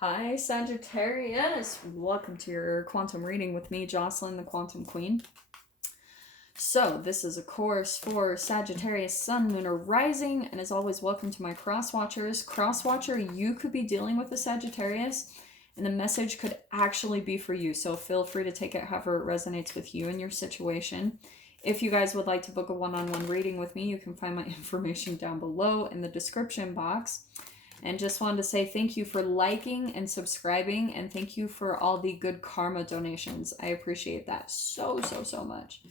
Hi, Sagittarius. Welcome to your quantum reading with me, Jocelyn, the Quantum Queen. So, this is a course for Sagittarius, Sun, Moon, or Rising, and as always, welcome to my cross watchers. Cross watcher, you could be dealing with a Sagittarius, and the message could actually be for you. So, feel free to take it however it resonates with you and your situation. If you guys would like to book a one-on-one reading with me, you can find my information down below in the description box. And just wanted to say thank you for liking and subscribing, and thank you for all the good karma donations. I appreciate that so much.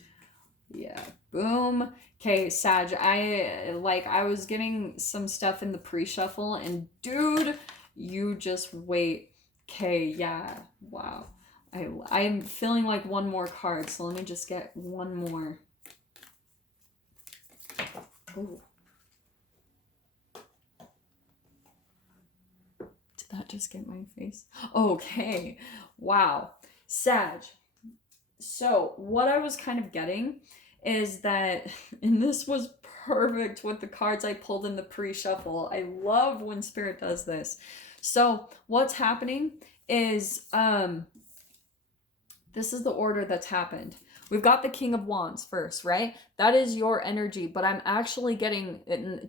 Yeah, boom. Okay, Sag, I was getting some stuff in the pre-shuffle, and dude, you just wait. Okay, yeah, wow. I'm feeling like one more card, so let me just get one more. Ooh. Did that just get my face? Okay, wow. Sag. So, what I was kind of getting is that, and this was perfect with the cards I pulled in the pre-shuffle. I love when Spirit does this. So, what's happening is, this is the order that's happened. We've got the King of Wands first, right? That is your energy, but I'm actually getting,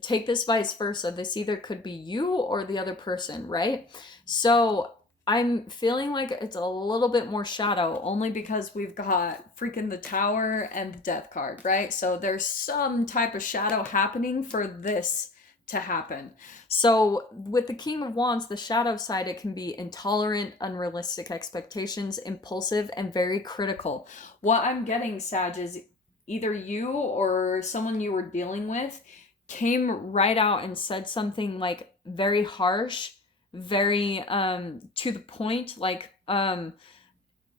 take this vice versa. This either could be you or the other person, right? So I'm feeling like it's a little bit more shadow, only because we've got freaking the Tower and the Death card, right? So there's some type of shadow happening for this to happen. So with the King of Wands, the shadow side, it can be intolerant, unrealistic expectations, impulsive, and very critical. What I'm getting, Sag, is either you or someone you were dealing with came right out and said something like very harsh, very to the point, like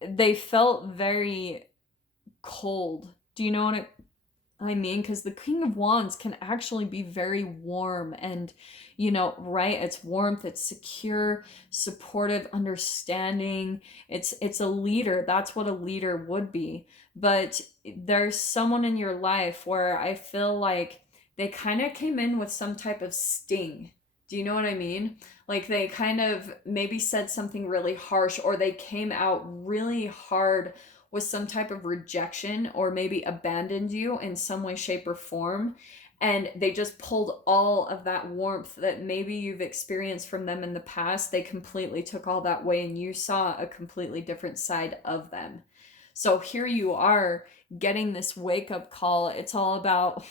they felt very cold. Do you know what I mean? Because the King of Wands can actually be very warm and, right? It's warmth, it's secure, supportive, understanding. It's a leader. That's what a leader would be. But there's someone in your life where I feel like they kind of came in with some type of sting. Do you know what I mean? Like they kind of maybe said something really harsh, or they came out really hard with some type of rejection, or maybe abandoned you in some way, shape, or form. And they just pulled all of that warmth that maybe you've experienced from them in the past. They completely took all that away, and you saw a completely different side of them. So here you are getting this wake up call. It's all about,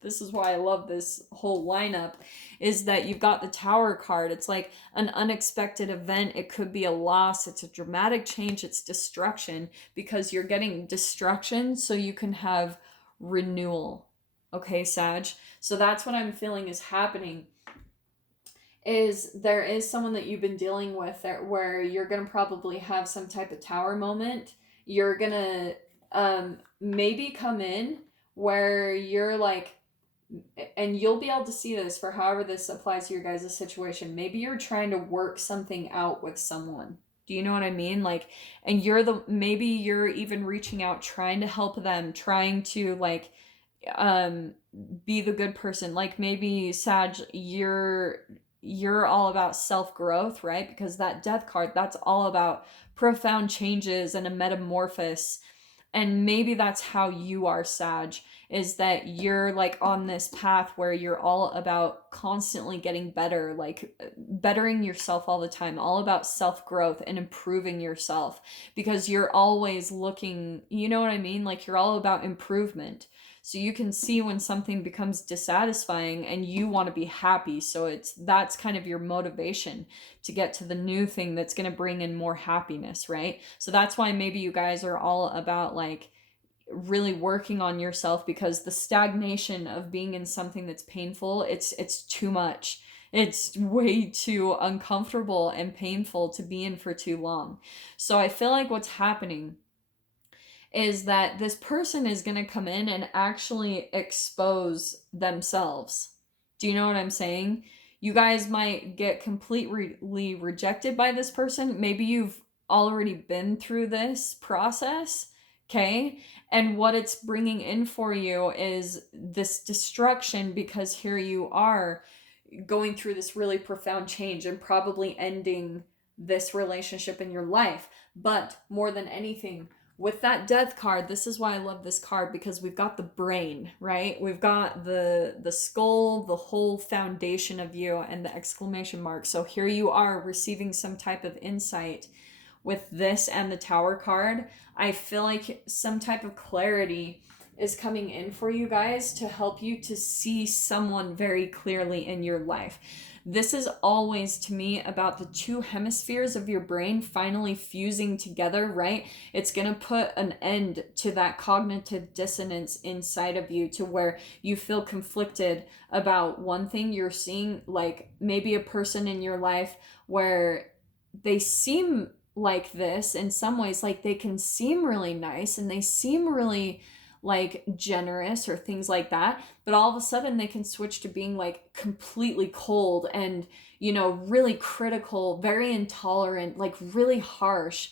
this is why I love this whole lineup, is that you've got the Tower card. It's like an unexpected event. It could be a loss. It's a dramatic change. It's destruction, because you're getting destruction so you can have renewal. Okay, Sag? So that's what I'm feeling is happening. Is there is someone that you've been dealing with where you're going to probably have some type of Tower moment. You're going to maybe come in where you're like, and you'll be able to see this for however this applies to your guys' situation. Maybe you're trying to work something out with someone. Do you know what I mean? Like, and maybe you're even reaching out, trying to help them, trying to like, be the good person. Like maybe Sag, you're all about self-growth, right? Because that Death card, that's all about profound changes and a metamorphosis. And maybe that's how you are, Sag, is that you're like on this path where you're all about constantly getting better, like bettering yourself all the time, all about self-growth and improving yourself, because you're always looking, you know what I mean? Like you're all about improvement. So you can see when something becomes dissatisfying and you want to be happy. So that's kind of your motivation to get to the new thing that's going to bring in more happiness, right? So that's why maybe you guys are all about like really working on yourself, because the stagnation of being in something that's painful, it's too much. It's way too uncomfortable and painful to be in for too long. So I feel like what's happening is that this person is going to come in and actually expose themselves. Do you know what I'm saying? You guys might get completely rejected by this person. Maybe you've already been through this process, okay? And what it's bringing in for you is this destruction, because here you are going through this really profound change and probably ending this relationship in your life. But more than anything, with that death card, this is why I love this card, because we've got the brain, right? We've got the skull, the whole foundation of you, and the exclamation mark. So here you are receiving some type of insight with this and the Tower card. I feel like some type of clarity is coming in for you guys to help you to see someone very clearly in your life. This is always, to me, about the two hemispheres of your brain finally fusing together, right? It's going to put an end to that cognitive dissonance inside of you, to where you feel conflicted about one thing. You're seeing like maybe a person in your life where they seem like this in some ways, like they can seem really nice and they seem really like generous or things like that, but all of a sudden they can switch to being like completely cold and, you know, really critical, very intolerant, like really harsh.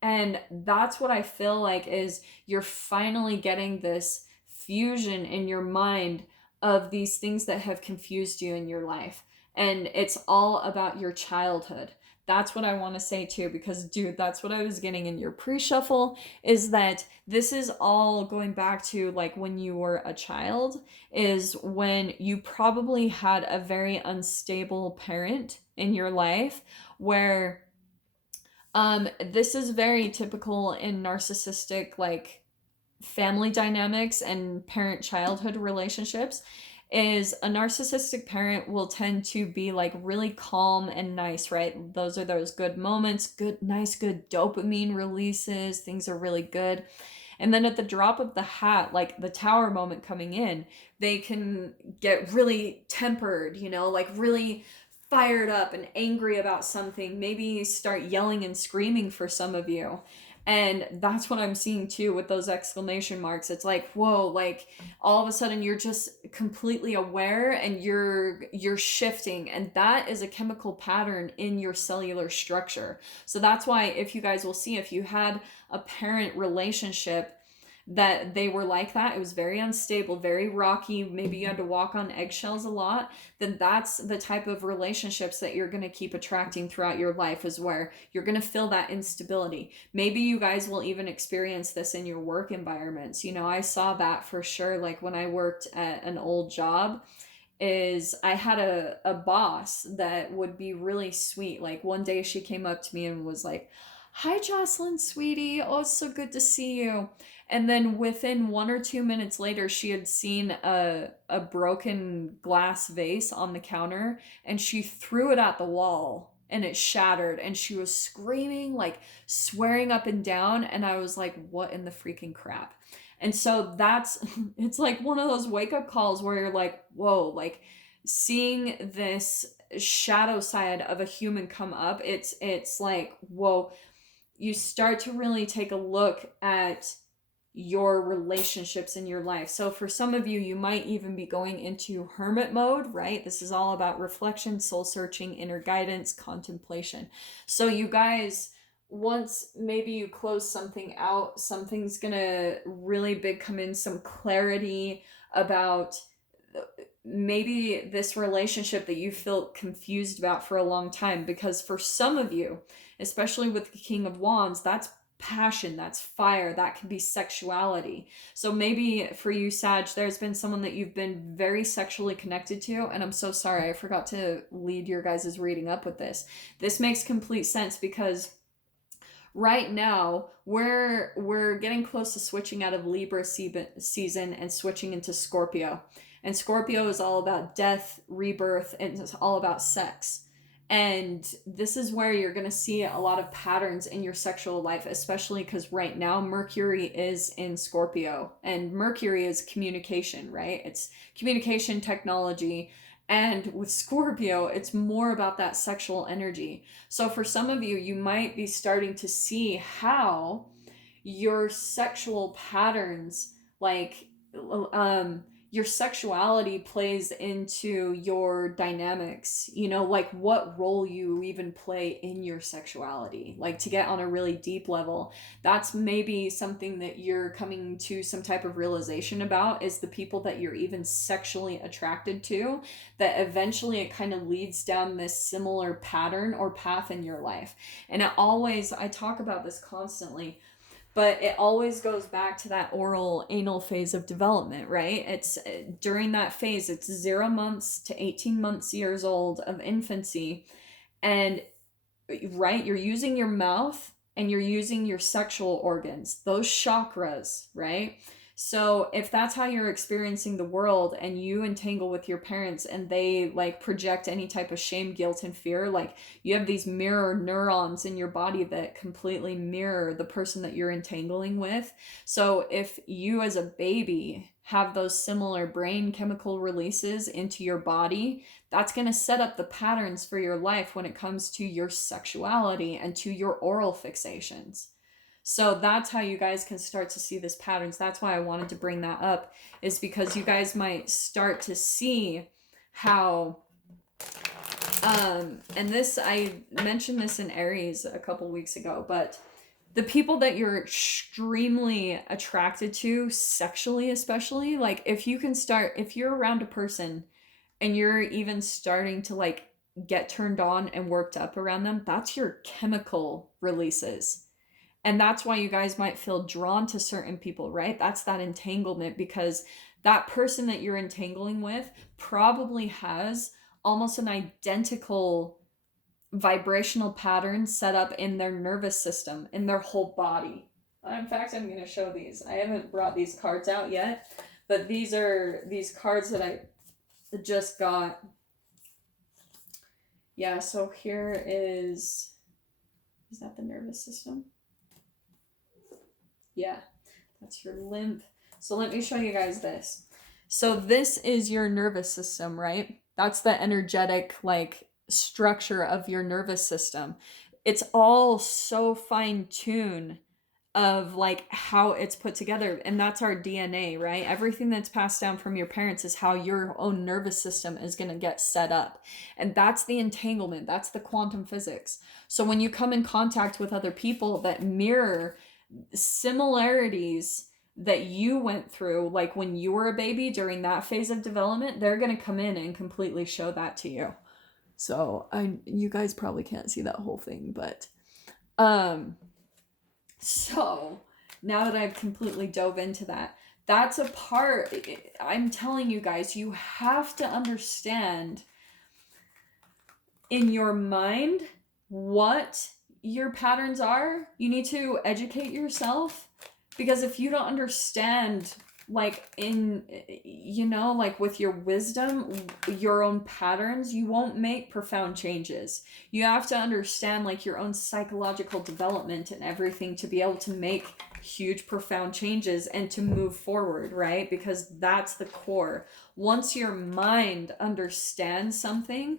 And that's what I feel like is you're finally getting this fusion in your mind of these things that have confused you in your life. And it's all about your childhood. That's what I want to say too, because dude, that's what I was getting in your pre-shuffle, is that this is all going back to like when you were a child, is when you probably had a very unstable parent in your life, where this is very typical in narcissistic like family dynamics and parent childhood relationships. Is a narcissistic parent will tend to be like really calm and nice, right? Those are those good moments, good, nice, good dopamine releases, things are really good. And then at the drop of the hat, like the Tower moment coming in, they can get really tempered, you know, like really fired up and angry about something, maybe start yelling and screaming for some of you. And that's what I'm seeing too with those exclamation marks. It's like, whoa, like all of a sudden you're just completely aware and you're shifting, and that is a chemical pattern in your cellular structure. So that's why, if you guys will see, if you had a parent relationship that they were like that, it was very unstable, very rocky, maybe you had to walk on eggshells a lot, then that's the type of relationships that you're going to keep attracting throughout your life, is where you're going to feel that instability. Maybe you guys will even experience this in your work environments. You know, I saw that for sure, like when I worked at an old job, is I had a boss that would be really sweet. Like one day she came up to me and was like, "Hi Jocelyn, sweetie, oh it's so good to see you." And then within 1 or 2 minutes later, she had seen a broken glass vase on the counter, and she threw it at the wall and it shattered, and she was screaming, like swearing up and down, and I was like, what in the freaking crap? And so that's it's like one of those wake up calls where you're like, whoa, like seeing this shadow side of a human come up, it's like, whoa, you start to really take a look at your relationships in your life. So for some of you, you might even be going into hermit mode, right? This is all about reflection, soul searching, inner guidance, contemplation. So you guys, once maybe you close something out, something's gonna really big come in, some clarity about maybe this relationship that you feel confused about for a long time. Because for some of you, especially with the King of Wands, that's passion, that's fire, that can be sexuality. So maybe for you, Sag, there's been someone that you've been very sexually connected to, and I'm so sorry, I forgot to lead your guys' reading up with this. This makes complete sense, because right now we're getting close to switching out of Libra season and switching into Scorpio. And Scorpio is all about death, rebirth, and it's all about sex. And this is where you're going to see a lot of patterns in your sexual life, especially because right now Mercury is in Scorpio, and Mercury is communication, right? It's communication, technology. And with Scorpio, it's more about that sexual energy. So for some of you, you might be starting to see how your sexual patterns, like, your sexuality plays into your dynamics, you know, like what role you even play in your sexuality, like to get on a really deep level. That's maybe something that you're coming to some type of realization about, is the people that you're even sexually attracted to, that eventually it kind of leads down this similar pattern or path in your life. And I talk about this constantly, but it always goes back to that oral anal phase of development, right? It's during that phase, it's 0 months to 18 months years old of infancy. And right, you're using your mouth and you're using your sexual organs, those chakras, right? So if that's how you're experiencing the world, and you entangle with your parents and they like project any type of shame, guilt, and fear, like you have these mirror neurons in your body that completely mirror the person that you're entangling with. So if you as a baby have those similar brain chemical releases into your body, that's going to set up the patterns for your life when it comes to your sexuality and to your oral fixations. So that's how you guys can start to see this patterns. That's why I wanted to bring that up, is because you guys might start to see how and this, I mentioned this in Aries a couple weeks ago, but the people that you're extremely attracted to sexually, especially, like if you're around a person and you're even starting to like get turned on and worked up around them, that's your chemical releases. And that's why you guys might feel drawn to certain people, right? That's that entanglement, because that person that you're entangling with probably has almost an identical vibrational pattern set up in their nervous system, in their whole body. In fact, I'm going to show these. I haven't brought these cards out yet, but these are these cards that I just got. Yeah, so here is that the nervous system? Yeah, that's your lymph. So let me show you guys this. So this is your nervous system, right? That's the energetic like structure of your nervous system. It's all so fine-tuned of like how it's put together, and that's our DNA, right? Everything that's passed down from your parents is how your own nervous system is going to get set up. And that's the entanglement, that's the quantum physics. So when you come in contact with other people that mirror similarities that you went through, like when you were a baby during that phase of development, they're going to come in and completely show that to you. So you guys probably can't see that whole thing, but so now that I've completely dove into that, that's a part. I'm telling you guys, you have to understand in your mind what your patterns are. You need to educate yourself, because if you don't understand, like in, you know, like with your wisdom, your own patterns, you won't make profound changes. You have to understand like your own psychological development and everything to be able to make huge profound changes and to move forward, right? Because that's the core. Once your mind understands something,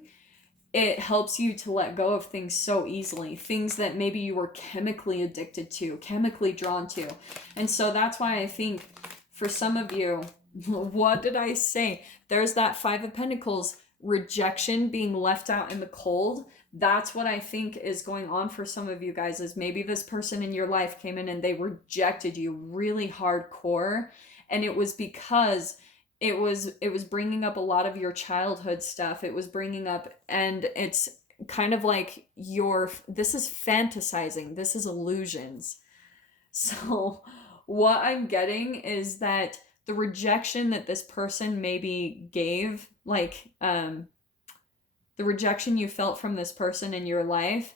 it helps you to let go of things so easily, things that maybe you were chemically addicted to, chemically drawn to. And so that's why I think for some of you, what did I say? There's that Five of Pentacles, rejection, being left out in the cold. That's what I think is going on for some of you guys, is maybe this person in your life came in and they rejected you really hardcore. And it was because it was bringing up a lot of your childhood stuff. It was bringing up, and it's kind of like this is fantasizing. This is illusions. So what I'm getting is that the rejection that this person maybe gave, like the rejection you felt from this person in your life,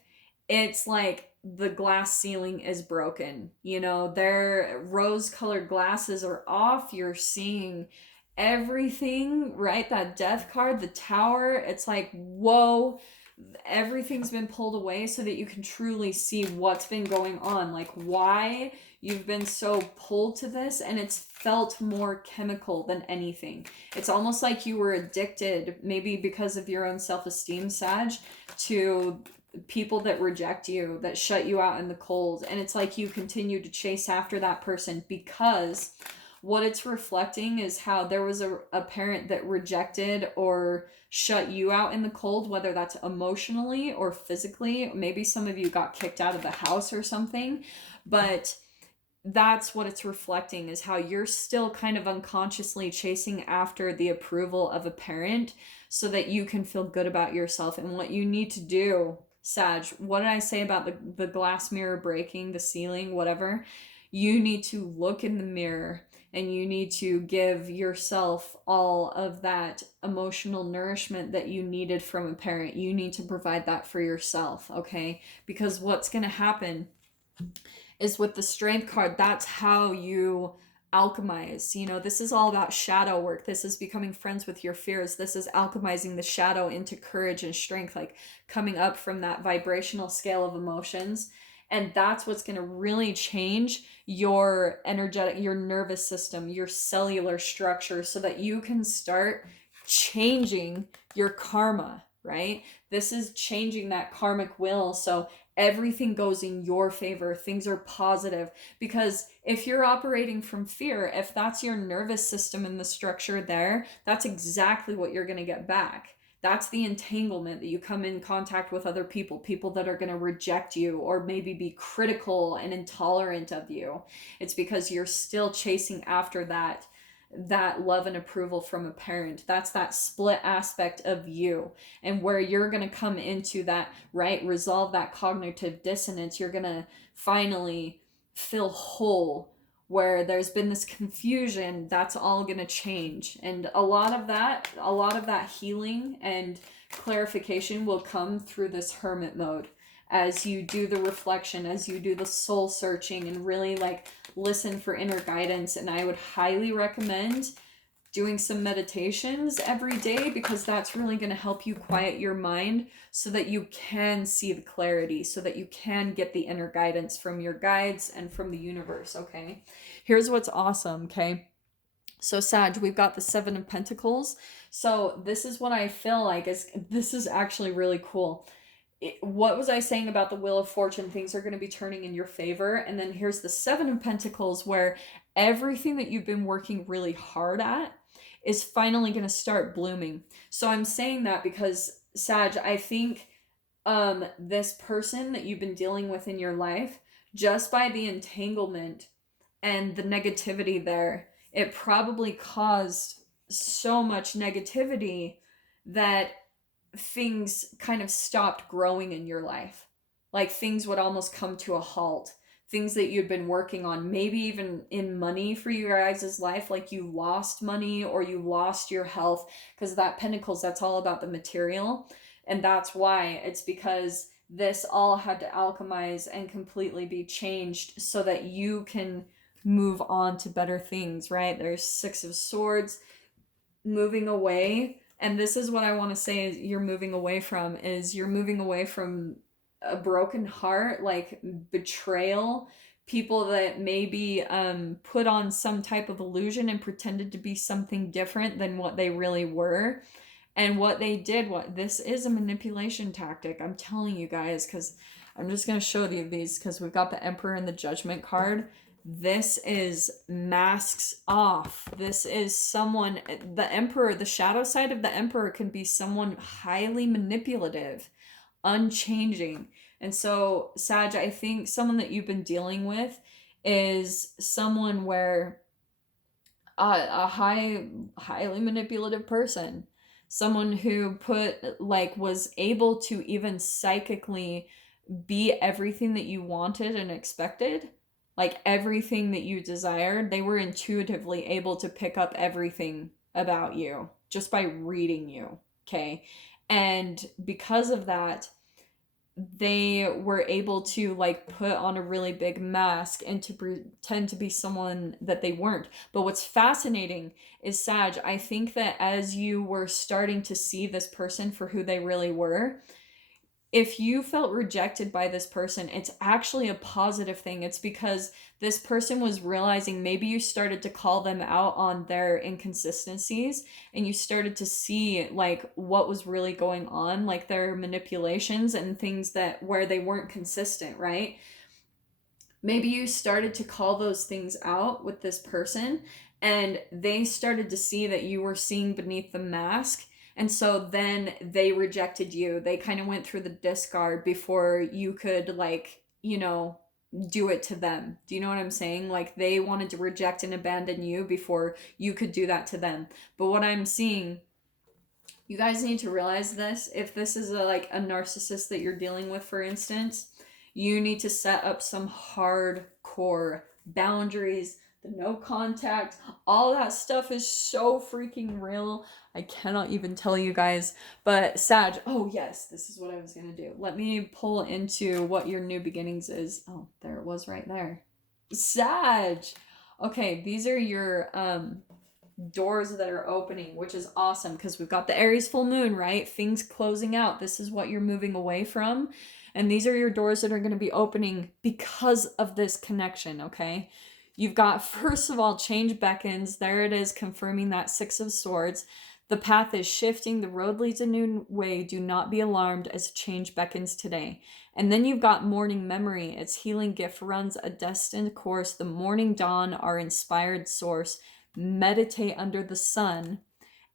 it's like the glass ceiling is broken. You know, their rose-colored glasses are off. You're seeing everything, right? That death card, the tower, it's like, whoa, everything's been pulled away so that you can truly see what's been going on, like why you've been so pulled to this. And it's felt more chemical than anything. It's almost like you were addicted, maybe because of your own self-esteem, Sag, to people that reject you, that shut you out in the cold. And it's like you continue to chase after that person because what it's reflecting is how there was a parent that rejected or shut you out in the cold, whether that's emotionally or physically. Maybe some of you got kicked out of the house or something, but that's what it's reflecting, is how you're still kind of unconsciously chasing after the approval of a parent so that you can feel good about yourself. And what you need to do, Sag, what did I say about the glass mirror breaking, the ceiling, whatever? You need to look in the mirror and you need to give yourself all of that emotional nourishment that you needed from a parent. You need to provide that for yourself, okay? Because what's going to happen is with the strength card, that's how you alchemize. You know, this is all about shadow work. This is becoming friends with your fears. This is alchemizing the shadow into courage and strength, like coming up from that vibrational scale of emotions. And that's what's going to really change your energetic, your nervous system, your cellular structure, so that you can start changing your karma, right? This is changing that karmic will. So everything goes in your favor. Things are positive. Because if you're operating from fear, if that's your nervous system and the structure there, that's exactly what you're going to get back. That's the entanglement, that you come in contact with other people, people that are going to reject you or maybe be critical and intolerant of you. It's because you're still chasing after that love and approval from a parent. That's that split aspect of you. And where you're going to come into that, right, resolve that cognitive dissonance, you're going to finally feel whole. Where there's been this confusion, that's all going to change. And a lot of that healing and clarification will come through this hermit mode, as you do the reflection, as you do the soul searching and really like listen for inner guidance. And I would highly recommend doing some meditations every day, because that's really going to help you quiet your mind so that you can see the clarity, so that you can get the inner guidance from your guides and from the universe, okay? Here's what's awesome, okay? So Sag, we've got the Seven of Pentacles. So this is what I feel like this is actually really cool. What was I saying about the Wheel of Fortune? Things are going to be turning in your favor. And then here's the Seven of Pentacles, where everything that you've been working really hard at is finally going to start blooming. So I'm saying that because, Sag, I think this person that you've been dealing with in your life, just by the entanglement and the negativity there, it probably caused so much negativity that things kind of stopped growing in your life. Like things would almost come to a halt. Things that you'd been working on, maybe even in money for you guys' life, like you lost money or you lost your health, because that Pentacles, that's all about the material. And that's why, it's because this all had to alchemize and completely be changed so that you can move on to better things, right? There's Six of Swords, moving away. And this is what I want to say is you're moving away from a broken heart, like betrayal, people that maybe put on some type of illusion and pretended to be something different than what they really were. And what they did, this is a manipulation tactic, I'm telling you guys, because I'm just going to show you these, because we've got the Emperor and the Judgment card. This is masks off. This is someone, the Emperor, the shadow side of the Emperor can be someone highly manipulative, unchanging. And so, Sag, I think someone that you've been dealing with is someone where a highly manipulative person, someone who was able to even psychically be everything that you wanted and expected, like everything that you desired. They were intuitively able to pick up everything about you just by reading you, okay? And because of that, they were able to like put on a really big mask and to pretend to be someone that they weren't. But what's fascinating is, Sag, I think that as you were starting to see this person for who they really were, if you felt rejected by this person, it's actually a positive thing. It's because this person was realizing, maybe you started to call them out on their inconsistencies and you started to see like what was really going on, like their manipulations and things that where they weren't consistent, right? Maybe you started to call those things out with this person, and they started to see that you were seeing beneath the mask. And so then they rejected you. They kind of went through the discard before you could, like, you know, do it to them. Do you know what I'm saying? Like, they wanted to reject and abandon you before you could do that to them. But what I'm seeing, you guys need to realize this. If this is like a narcissist that you're dealing with, for instance, you need to set up some hardcore boundaries. The no contact, all that stuff is so freaking real. I cannot even tell you guys. But Sag, oh yes, this is what I was gonna do. Let me pull into what your new beginnings is. Oh, there it was right there. Sag. Okay, these are your doors that are opening, which is awesome because we've got the Aries full moon, right? Things closing out. This is what you're moving away from. And these are your doors that are going to be opening because of this connection, okay? You've got, first of all, change beckons. There it is, confirming that Six of Swords. The path is shifting. The road leads a new way. Do not be alarmed as change beckons today. And then you've got morning memory. Its healing gift runs a destined course. The morning dawn, our inspired source. Meditate under the sun.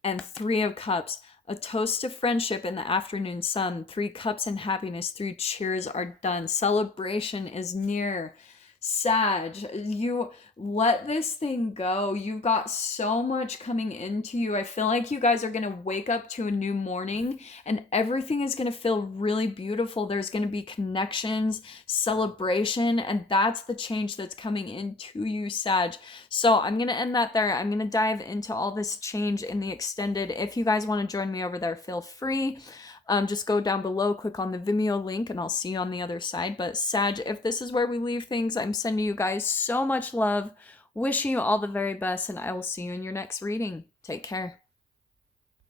And Three of Cups, a toast to friendship in the afternoon sun. 3 cups and happiness. 3 cheers are done. Celebration is near. Sag, you let this thing go. You've got so much coming into you. I feel like you guys are going to wake up to a new morning and everything is going to feel really beautiful. There's going to be connections, celebration, and that's the change that's coming into you, Sag. So I'm going to end that there. I'm going to dive into all this change in the extended. If you guys want to join me over there, feel free. Just go down below, click on the Vimeo link, and I'll see you on the other side. But Sag, if this is where we leave things, I'm sending you guys so much love, wishing you all the very best, and I will see you in your next reading. Take care.